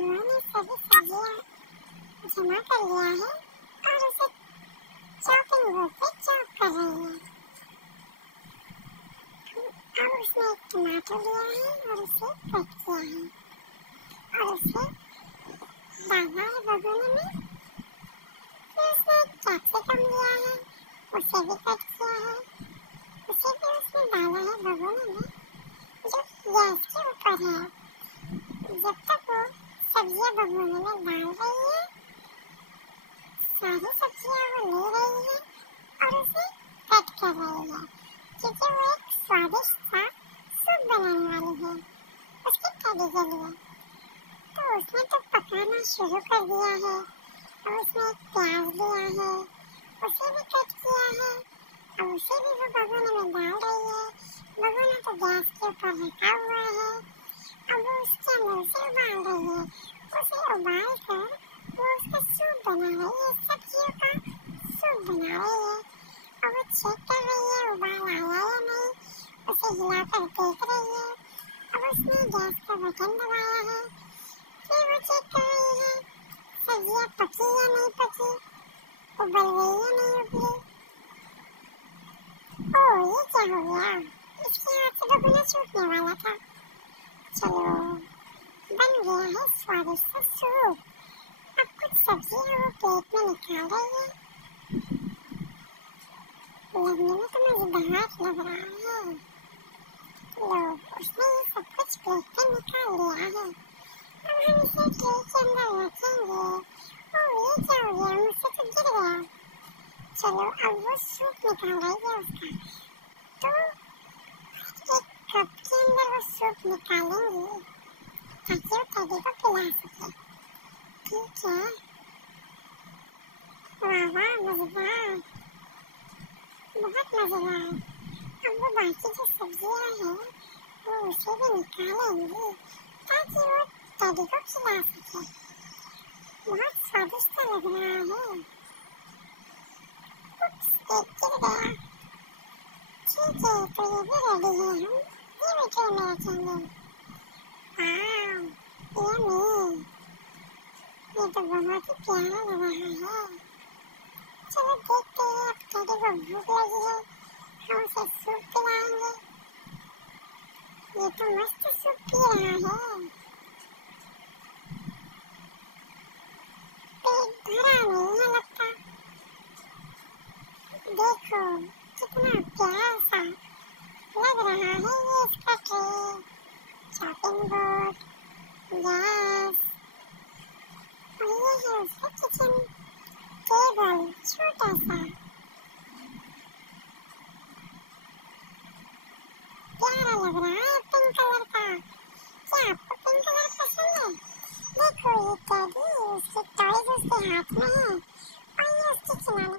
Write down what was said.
गुरुओं ने सभी सब्जियां जमा कर लिया है और उसे चॉपिंग बोर्ड पे चॉप कर रही है। अब उसने एक टमाटर लिया है और उसे कट किया है और उसे डाला है भगोने में। फिर उसने एक कैप्सिकम लिया है, उसे भी कट किया है, उसे भी उसने डाला है भगोने में जो गैस के ऊपर है। जब तक वो सब्जियां भगोने में डाल रही है, सारी सब्जियां वो ले रही है और उसे कट कर रही है क्योंकि वो एक स्वादिष्ट सा सूप बनाने वाली है उसकी कड़ी के लिए। तो उसने तो पकाना शुरू कर दिया है और उसने एक प्याज लिया है, उसे भी कट किया है और उसे भी वो भगोने में डाल रही है। भगोना तो गैस के ऊपर रखा हुआ है, अब वो उसके अंदर से उबाल रही है। उसे उबाल कर वो उसका सूप बना रही है, सब्जियों का सूप बना रही है और वो चेक कर रही है उबाल आया या नहीं, उसे हिलाकर देख रही है। अब उसने गैस का बटन दबाया है, फिर वो चेक कर रही है सब्जियां पकी या नहीं पकी, उबल गई या नहीं उबली। ओह, ये क्या हो गया, इसके हाथ से भगोना छूटने वाला था। चलो, बन गया है स्वादिष्ट सा सूप। अब कुछ सब्जियां वो प्लेट में निकाल रही है। लगने में तो मजेदार लग रहा है। लो, उसने ये सब कुछ प्लेट पे निकाल लिया है। अब हम इसे ट्रे के अंदर रखेंगे। ओह, ये क्या हो गया, मुझसे तो गिर गया। चलो, अब वो सूप निकाल रही है उसका। तो एक कप के अंदर वो सूप निकालेंगे ताकि वो टेडी को पिला सके। ठीक है, वाह वाह, मजेदार, बहुत मजेदार। अब वो बाकी जो सब्जियां हैं वो उसे भी निकालेंगे ताकि वो टेडी को खिला सके। बहुत स्वादिष्ट लग रहा है। उप्स, एक गिर गया। ठीक है, तो ये भी रेडी है, हम ये भी ट्रे में रखेंगे। वाह, यम्मी, ये तो बहुत ही प्यारा लग रहा है। चलो देखते हैं, अब टेडी को भूख लगी है, हम उसे सूप पिलाएंगे। ये तो मस्त सूप पी रहा है, पेट भरा नहीं है लगता। देखो कितना प्यारा सा लग रहा है ये इसका ट्रे, चॉपिंग बोर्ड, गैस और ये है उसका किचन टेबल, छोटा सा। प्यारा लग रहा है पिंक कलर का। क्या आपको पिंक कलर पसंद है? देखो ये टेडी, उसके टॉयज उसके हाथ में है और ये उसके खिलौने